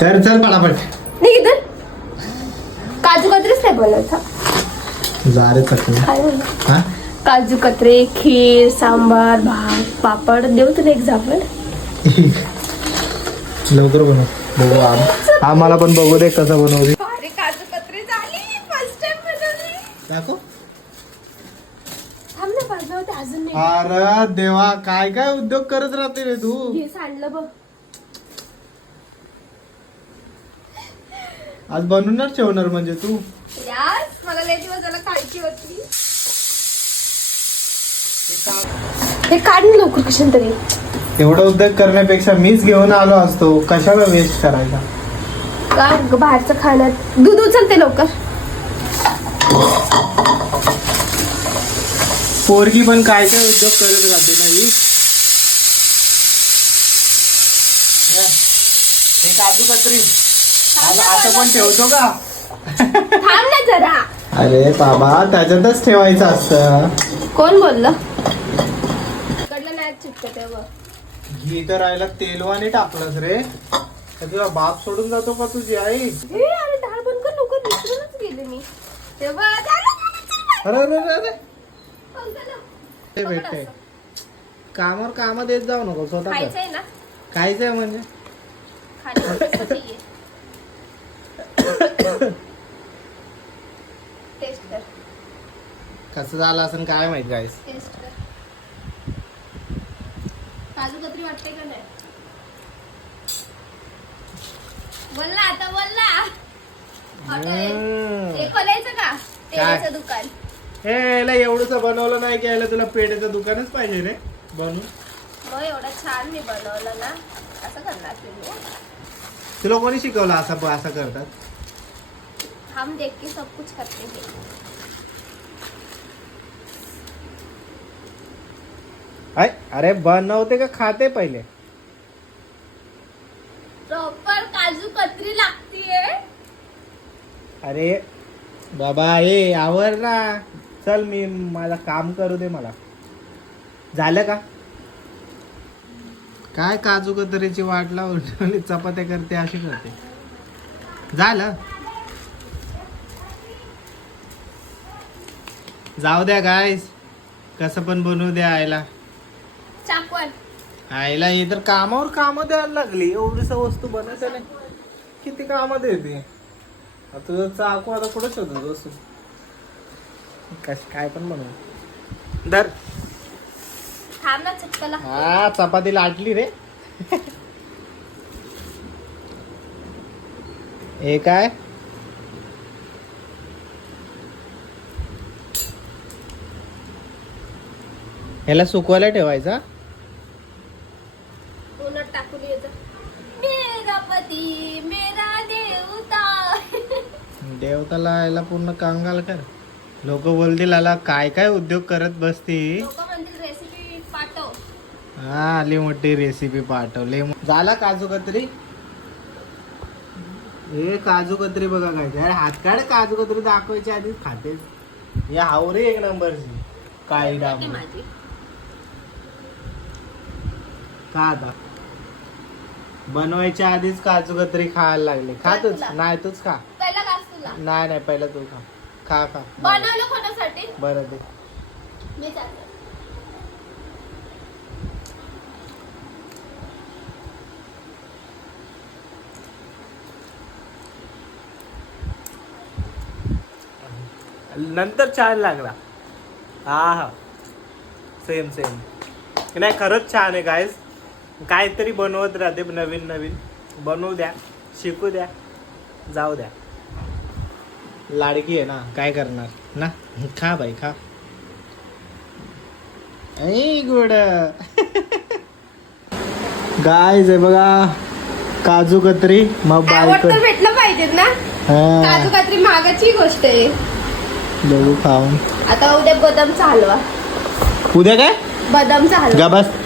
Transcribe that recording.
कर चल पटापट नाही इधर काजू कतरीच नाही बनवत जा रे चटणी काय बोलला हा काजू कतरी खीर सांबार भात पापड देऊ तुला एक झापड लवकर बनव बघू आम्हाला पण बघू दे कसं बनवली अरे काजू कतरी झाली फर्स्ट टाइम बनवली दाखव थांब ना पाजलं होते अजून नाही अरे देवा काय काय उद्योग करत राहते रे तू हे सांडलं बघ आज बनवूनच ठेवणार म्हणजे तू यार मला लय दिवस झाला खायची होती हे काढ ना लवकर कशाने तरी एवढा उद्योग करण्यापेक्षा मीच घेऊन आलो असतो कशाला वेस्ट करायचा का बाहेरचं खाण्यात दूध उचलते लवकर पोरगी पण काय काय उद्योग करत राहते ना ही हे काजू कतरी असं पण ठेवतो का थांब ना जरा अरे बाबा त्याच्यातच ठेवायचं असतं कोण बोललं कडलं नाही चिपकत आहे बघ घी तर राहिला तेलवाने टाकलंस रे तर तुझा बाप सोडून जातो का तुझी आई हे अरे डाळ बंद कर लवकर विसरूनच गेले मी तेव्हा अरे अरे अरे अरे ते भेटते कामावर कामात येत जाऊ नको स्वतः कर. खायचंय ना खायचंय म्हणजे खाण्यासाठी टेस्ट कर कसं झालं असं काय माहित गाईस टेस्ट कर काजू कतरी वाटते का नाही बोलला आता बोलला हॉटेल हे खोलायचं का तेलाचं दुकान हे याला एवढंच बनवलं नाही की याला तुला पेढ्याचं दुकानच पाहिजे रे बनवून मग एवढं छान मी बनवलं ना असं करणार तुम्ही तुला कोणी शिकवलं असं असं करतात हम देख के सब कुछ करते हैं अरे बनवते का खाते पहिले प्रॉपर काजू कतरी लागतीये अरे बाबा ये आवर ना चल मी माझं काम करू दे मला झालं का काय काजू कतरीची वाट लावून चपात्या करते अशी करते झालं जाऊ द्या गाईस कसं पण बनवू द्या आईला चाकवण आईला हे तर कामावर काम द्यायला लागली एवढीस वस्तू बनवते नाही किती कामात येते आता तुझं चाकू आता कुठं शोधत वस्तू काय पण बनव दर थांब ना चटकला हा चपाती लाटली रे हे काय ह्याला सुकवायला ठेवायचा उन्हात टाकून येतं मेरा पती मेरा देवता देवताला याला पूर्ण कांगाल कर लोक बोलतील आला काय काय उद्योग करत बसती लोक म्हणतील रेसिपी पाठव हा आली मोठी रेसिपी पाठवली झाला काजू कतरी हे काजू कतरी बघा काय हात काढ काजू कतरी दाखवायच्या आधीच खाते या हावरे एक नंबरची काळी डाब माझी का आता बनवायच्या आधीच काजू कतरी खायला लागले खातच नाही तूच खा पहिला घास तुला नाही नाही पहिला तू खा खा खा बनवलं कोणासाठी बरं दे मी चालते नंतर छान लागला हा हा सेम सेम नाही खरंच छान आहे गाईस काहीतरी बनवत राहते नवीन नवीन बनवू द्या शिकू द्या जाऊ द्या लाडकी आहे ना काय करणार ना खा बाई खा ऐ गुड गाईज आहे बघा काजू कतरी मग आवड तर भेटलं पाहिजेत ना काजू कतरी महागाची गोष्ट आहे बघू खाऊन आता उद्या बदामचा हलवा उद्या काय बदामचा हलवा गा बस